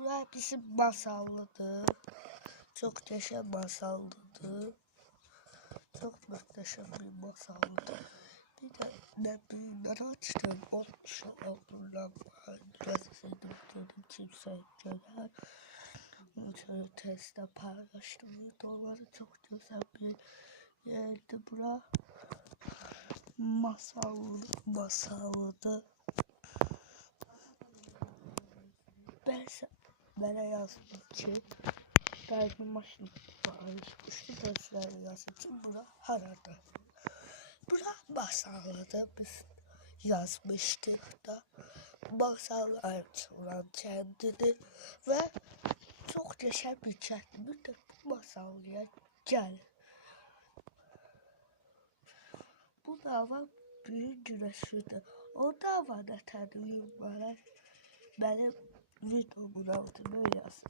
Burası bizim masallıdır. Çok yaşa masallıdır. Çok muhteşem bir masallıdır. Bir de ben büyüleri açtım. Olmuş olduğundan gazetede okudum. Kimse görer. Şöyle testte paylaştım. Videoları çok güzel bir yerdi bura. Masallıdır. Bana yazdım ki dergi maşını paylaşmıştı. Gözler yazdım ki bura harada. Bura masallıdır. Biz yazmıştık da. Masallar olan kendidir ve çok yaşam bir kendimi de bu masallıya gel. Bu dava büyük güneşidir. O davada tanıyım bana benim videomun altına yazın.